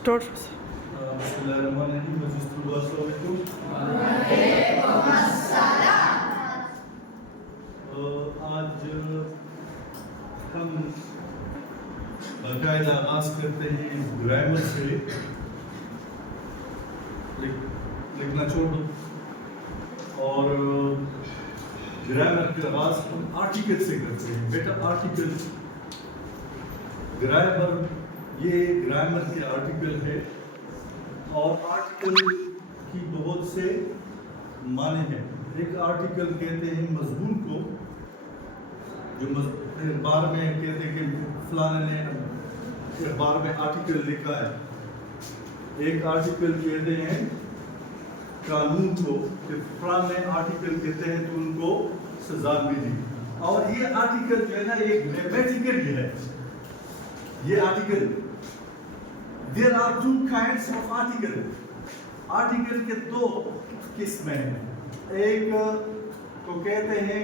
Start. बिस्मिल्लाहिर्रहमानिर्रहीम। अस्सलाम वालेकुम। आज हम बाकायदा आगाज करते हैं ग्रामर से। लिखना छोड़ दो। और ग्रामर के आगाज हम आर्टिकल से करते हैं। बेटा आर्टिकल, ग्रामर, ये ग्रामर के आर्टिकल है और आर्टिकल की बहुत से माने हैं। एक आर्टिकल कहते हैं मजमून को, जो अखबार में कहते हैं कि फलाने ने अखबार में आर्टिकल लिखा है। एक आर्टिकल कहते हैं कानून को, कि फलाने ने आर्टिकल कहते हैं तो उनको सजा मिली। और ये आर्टिकल जो है ना, ये ग्रामेटिकल है। ये article, there are two kinds of article. Article के दो किस्में हैं। एक को कहते हैं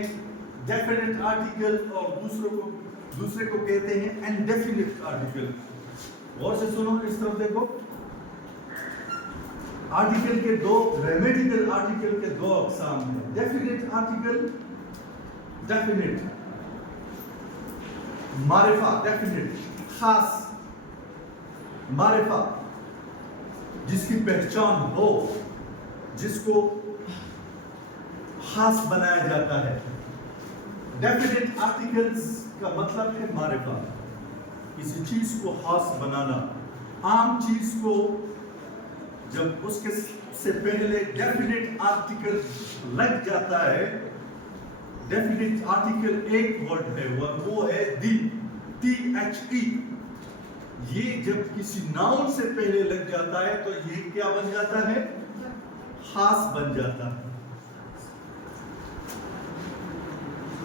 डेफिनेट आर्टिकल और दूसरे को कहते हैं इनडेफिनिट आर्टिकल। गौर से सुनो, इस तरफ देखो। आर्टिकल के दो, ग्रामेटिकल आर्टिकल के दो अक़साम हैं। डेफिनेट आर्टिकल, डेफिनेट मारिफा, डेफिनेट खास मारिफा, जिसकी पहचान हो, जिसको खास बनाया जाता है। डेफिनेट आर्टिकल्स का मतलब है मारिफा, किसी चीज को खास बनाना। आम चीज को जब उसके से पहले डेफिनेट आर्टिकल लग जाता है, डेफिनेट आर्टिकल एक वर्ड है, वो है दी, THE। ये जब किसी नाउन से पहले लग जाता है तो ये क्या बन जाता है? खास बन जाता है।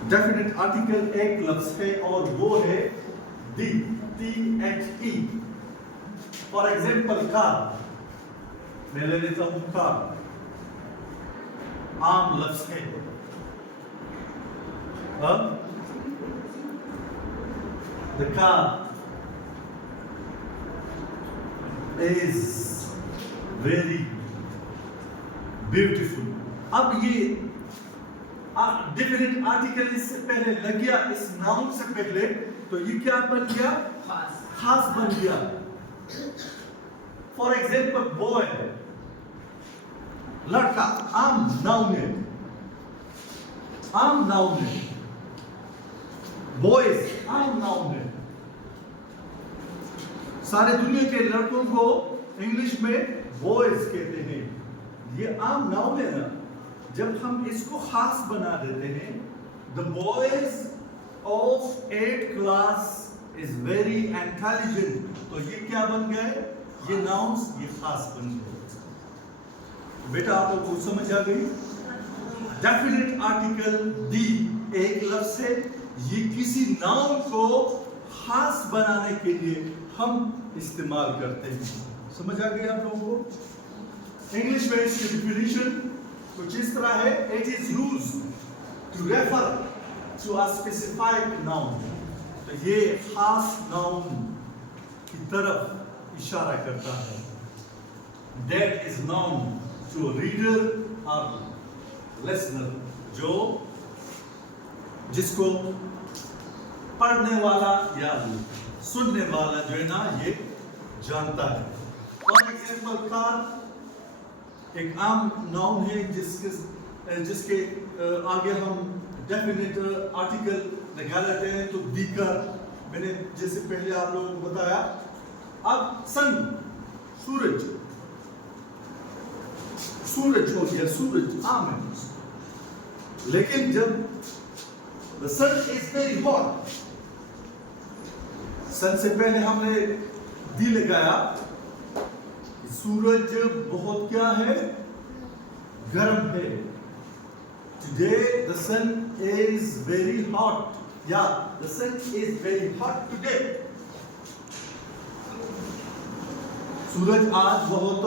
डेफिनेट आर्टिकल एक लफ्ज है और वो है दी, THE। फॉर एग्जाम्पल कार, मैं ले लेता हूं कार, आम लफ्ज है। The car is very beautiful। अब ये डेफिनेट आर्टिकल इससे पहले लग गया, इस नाउन से पहले, तो ये क्या बन गया? खास बन गया। फॉर एग्जाम्पल बॉय, लड़का, आम नाउन है, आम नाउन है। बॉयज आम नाउन है। सारे दुनिया के लड़कों को इंग्लिश में बॉयज कहते हैं। ये आम नाउन है ना। जब हम इसको खास बना देते हैं, the boys of 8th class is very intelligent, तो ये क्या बन गए? ये नाउन्स, ये खास बन गए। बेटा आप लोग को समझ आ गई? डेफिनेट आर्टिकल दी एक लफ्ज है, ये किसी नाउन को खास बनाने के लिए हम इस्तेमाल करते हैं। समझ आ गई आप लोगों को? इंग्लिश में इसकी डिफिनीशन कुछ इस तरह है, it is used to refer to a specified noun. तो ये खास नाउन की तरफ इशारा करता है। That is known to reader और लिसनर, जो जिसको पढ़ने वाला या सुनने वाला जो है ना, ये जानता है। फॉर एग्जाम्पल कार एक आम नाउन है, जिसके आगे हम डेफिनेट आर्टिकल लगा लेते हैं, तो दीकर, मैंने जैसे पहले आप लोगों को बताया। अब सन, सूरज, सूरज हो गया, सूरज आम है। लेकिन जब the sun is very hot, सन से पहले हमने दी लगाया, सूरज बहुत क्या है? गर्म है। Today the sun is very hot. Yeah, the sun is very hot today. सूरज आज बहुत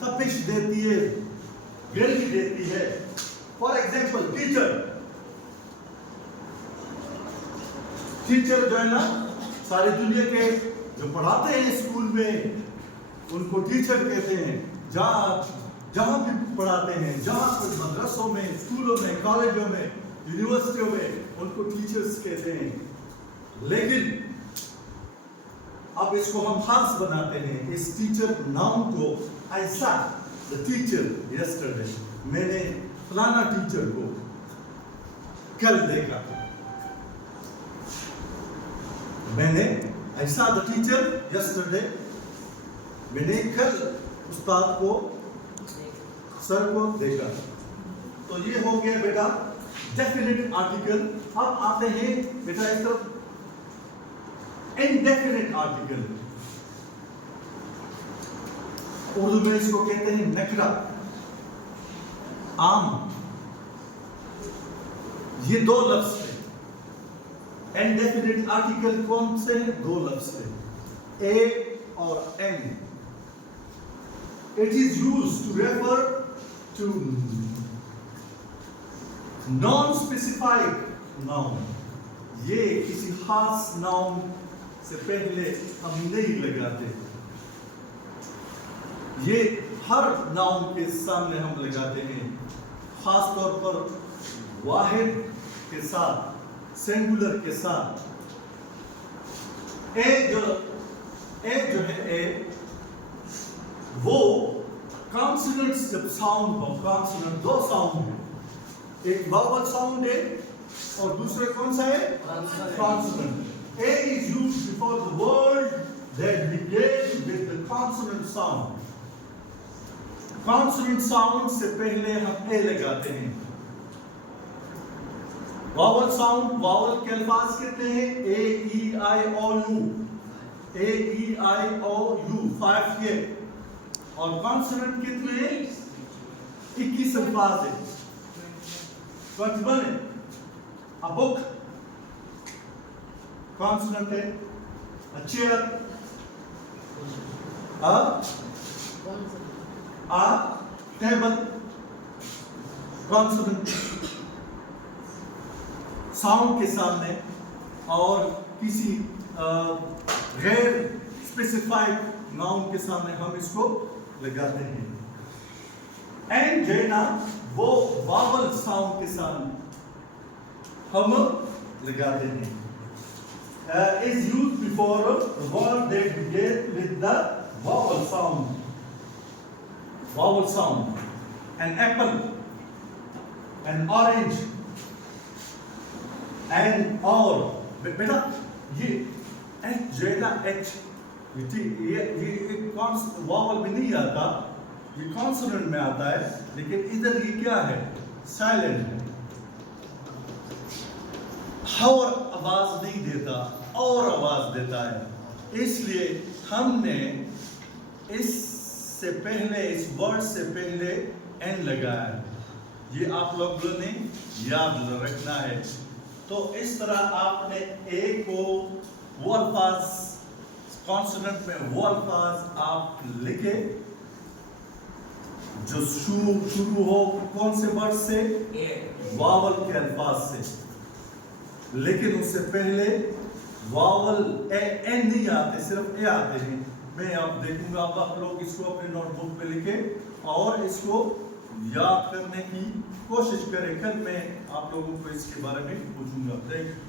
तपिश देती है, गर्मी देती है। फॉर एग्जाम्पल टीचर, टीचर जो है ना, सारी दुनिया के जो पढ़ाते हैं स्कूल में, ان کو ٹیچر کہتے ہیں. جہاں بھی پڑھاتے ہیں, جہاں پر مدرسوں میں, اسکولوں میں, کالجوں میں, یونیورسٹیوں میں, ان کو ٹیچرز کہتے ہیں. لیکن اب اس کو ہم خاص بناتے ہیں, اس ٹیچر ناؤن کو. ایسا the teacher yesterday, میں نے فلانا ٹیچر کو کل دیکھا. میں نے ایسا the teacher yesterday, میں نے کل استاد کو, سر کو دیکھا. تو یہ ہو گیا بیٹا ڈیفینٹ آرٹیکل. اب آتے ہیں بیٹا اس طرف انڈیفینٹ آرٹیکل. اردو میں اس کو کہتے ہیں نکرہ, عام. یہ دو لفظ ہیں. انڈیفینٹ آرٹیکل کون سے ہیں؟ دو لفظ ہیں, اے اور N. It is used to refer to non-specified noun. یہ کسی خاص ناؤن سے پہلے ہم نہیں لگاتے. یہ ہر ناؤن کے سامنے ہم لگاتے ہیں, خاص طور پر واحد کے ساتھ, سنگولر کے ساتھ. اے جو ہے اے, وہ کانسوننٹس جب ساؤنڈ ہو, کانسوننٹ دو ساؤنڈ ہیں, ایک واول ساؤنڈ ہے اور دوسرے کون سا ہے؟ کانسوننٹ. A is used before the word that begins with the consonant sound. Consonant sound سے پہلے ہم A لگاتے ہیں. واول ساؤنڈ, واول کے الفاظ کتنے ہیں؟ A, E, I, O, U. A, E, I, O, U, 5 یہ. اور کانسوننٹ کتنے ہیں؟ 21 الفاظ ہیں. 21 ہے. A book کانسوننٹ ہے. A chair, a table consonant. Sound کے سامنے اور کسی غیر اسپیسیفائڈ ناؤن کے سامنے ہم اس کو لگاتے ہیں. اینڈ جو ہے نا وہ واول ساؤنڈ کے سامنے ہم لگاتے ہیں. Is used before the word that begins with the vowel sound. Vowel sound. An apple, an orange, and or. بیٹا یہ ایچ جو ہے نا, ایچ یہ واول میں نہیں آتا, یہ کانسوننٹ میں آتا ہے. لیکن ادھر یہ کیا ہے؟ سائلنٹ ہے. اور آواز نہیں دیتا, اور آواز دیتا ہے. اس لیے ہم نے اس سے پہلے, اس ورڈ سے پہلے این لگایا ہے. یہ آپ لوگوں نے یاد رکھنا ہے. تو اس طرح آپ نے اے کو وہ الفاظ کانسوننٹ میں, وہ الفاظ آپ لکھے جو شروع ہو کون سے ورڈ سے؟ واول کے الفاظ سے. لیکن اس سے پہلے واول این نہیں آتے, صرف اے آتے ہیں. میں آپ دیکھوں گا, آپ لوگ اس کو اپنے نوٹ بک پہ لکھیں اور اس کو یاد کرنے کی کوشش کریں. کل میں آپ لوگوں کو اس کے بارے میں پوچھوں گا. Thank you.